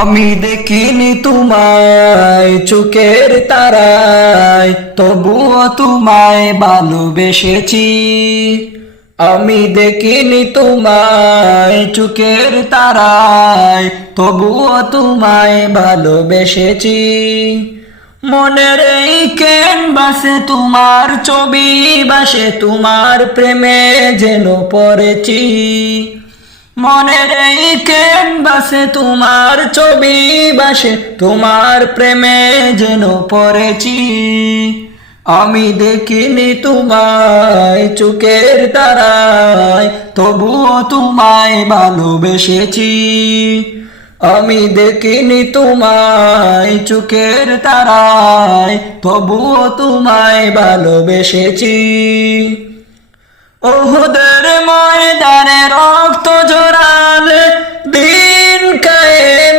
আমি দেখিনি তোমায় চোখের তারায়, তবুও তোমায় ভালোবেসেছি। আমি দেখিনি তোমায় চোখের তারায়, তবুও তোমায় ভালোবেসেছি। মনের এই ক্যানভাসে তোমার ছবি ভাসে, তোমার প্রেমে যেন পড়েছি। মনের এই ক্যানভাসে তোমার ছবি ভাসে, তোমার প্রেমে যেন পড়েছি। আমি দেখিনি তোমায় চোখের তারায়, তবুও তোমায় ভালোবেসেছি। আমি দেখিনি তোমায় চোখের তারায়, তবুও তোমায় ভালোবেসেছি। ওহুদের ময়দানে রক্ত ঝরালে দিন কায়ে